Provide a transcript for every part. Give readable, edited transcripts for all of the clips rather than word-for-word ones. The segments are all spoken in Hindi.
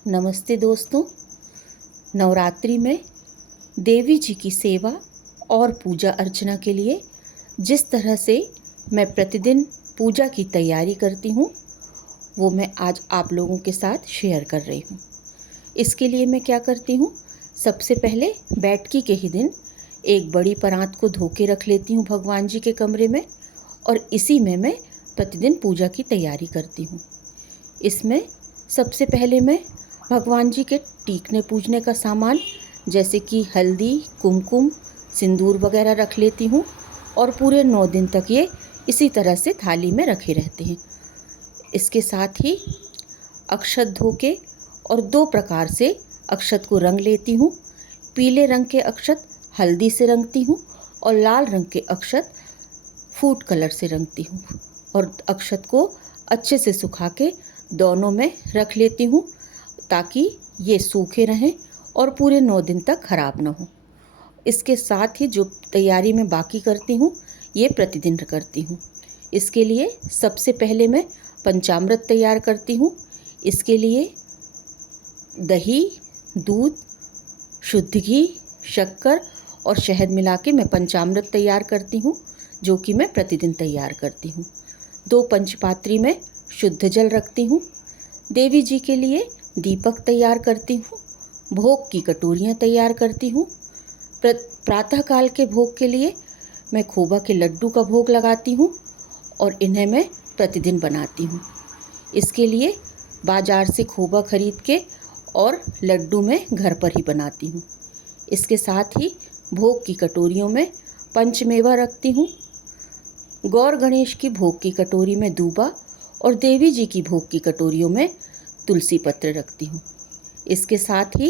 नमस्ते दोस्तों। नवरात्रि में देवी जी की सेवा और पूजा अर्चना के लिए जिस तरह से मैं प्रतिदिन पूजा की तैयारी करती हूँ वो मैं आज आप लोगों के साथ शेयर कर रही हूँ। इसके लिए मैं क्या करती हूँ, सबसे पहले बैठकी के ही दिन एक बड़ी परात को धो के रख लेती हूँ भगवान जी के कमरे में, और इसी में मैं प्रतिदिन पूजा की तैयारी करती हूँ। इसमें सबसे पहले मैं भगवान जी के टीकने पूजने का सामान जैसे कि हल्दी, कुमकुम, सिंदूर वगैरह रख लेती हूँ, और पूरे 9 दिन तक ये इसी तरह से थाली में रखे रहते हैं। इसके साथ ही अक्षत धो के और 2 प्रकार से अक्षत को रंग लेती हूँ। पीले रंग के अक्षत हल्दी से रंगती हूँ और लाल रंग के अक्षत फूड कलर से रंगती हूँ, और अक्षत को अच्छे से सुखा के दोनों में रख लेती हूँ ताकि ये सूखे रहें और पूरे 9 दिन तक खराब ना हो। इसके साथ ही जो तैयारी मैं बाकी करती हूँ ये प्रतिदिन करती हूँ। इसके लिए सबसे पहले मैं पंचामृत तैयार करती हूँ। इसके लिए दही, दूध, शुद्ध घी, शक्कर और शहद मिला के मैं पंचामृत तैयार करती हूँ, जो कि मैं प्रतिदिन तैयार करती हूँ। 2 पंचपात्री में शुद्ध जल रखती हूँ। देवी जी के लिए दीपक तैयार करती हूँ। भोग की कटोरियाँ तैयार करती हूँ। प्रातःकाल के भोग के लिए मैं खोवा के लड्डू का भोग लगाती हूँ और इन्हें मैं प्रतिदिन बनाती हूँ। इसके लिए बाज़ार से खोवा खरीद के और लड्डू मैं घर पर ही बनाती हूँ। इसके साथ ही भोग की कटोरियों में पंचमेवा रखती हूँ। गौर गणेश की भोग की कटोरी में दूबा और देवी जी की भोग की कटोरियों में तुलसी पत्र रखती हूँ। इसके साथ ही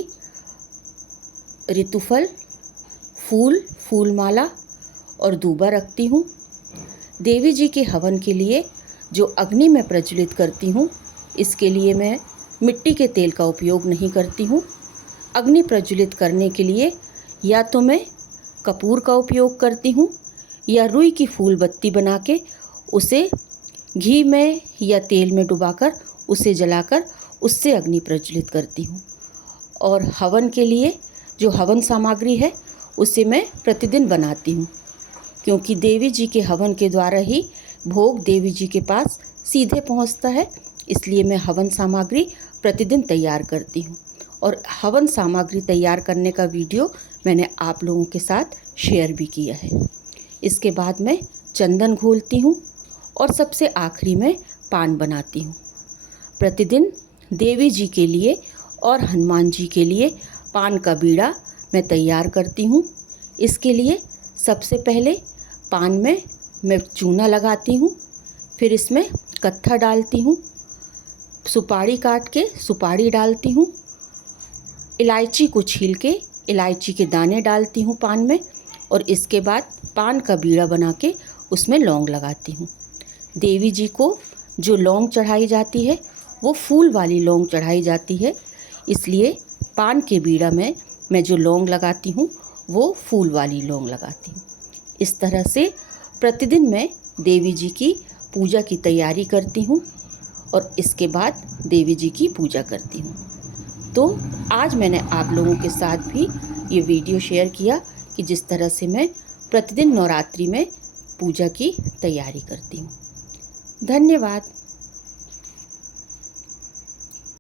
ऋतुफल, फूल, फूलमाला और दूबा रखती हूँ। देवी जी के हवन के लिए जो अग्नि में प्रज्वलित करती हूँ, इसके लिए मैं मिट्टी के तेल का उपयोग नहीं करती हूँ। अग्नि प्रज्वलित करने के लिए या तो मैं कपूर का उपयोग करती हूँ या रुई की फूल बत्ती बना के उसे घी में या तेल में डुबाकर उसे जलाकर उससे अग्नि प्रज्वलित करती हूँ। और हवन के लिए जो हवन सामग्री है उसे मैं प्रतिदिन बनाती हूँ, क्योंकि देवी जी के हवन के द्वारा ही भोग देवी जी के पास सीधे पहुँचता है। इसलिए मैं हवन सामग्री प्रतिदिन तैयार करती हूँ, और हवन सामग्री तैयार करने का वीडियो मैंने आप लोगों के साथ शेयर भी किया है। इसके बाद मैं चंदन घोलती हूँ और सबसे आखिरी में पान बनाती हूँ। प्रतिदिन देवी जी के लिए और हनुमान जी के लिए पान का बीड़ा मैं तैयार करती हूँ। इसके लिए सबसे पहले पान में मैं चूना लगाती हूँ, फिर इसमें कत्था डालती हूँ, सुपारी काट के सुपारी डालती हूँ, इलायची को छील के इलायची के दाने डालती हूँ पान में, और इसके बाद पान का बीड़ा बना के उसमें लौंग लगाती हूँ। देवी जी को जो लौंग चढ़ाई जाती है वो फूल वाली लौंग चढ़ाई जाती है, इसलिए पान के बीड़ा में मैं जो लौंग लगाती हूँ वो फूल वाली लौंग लगाती हूँ। इस तरह से प्रतिदिन मैं देवी जी की पूजा की तैयारी करती हूँ और इसके बाद देवी जी की पूजा करती हूँ। तो आज मैंने आप लोगों के साथ भी ये वीडियो शेयर किया कि जिस तरह से मैं प्रतिदिन नवरात्रि में पूजा की तैयारी करती हूँ। धन्यवाद।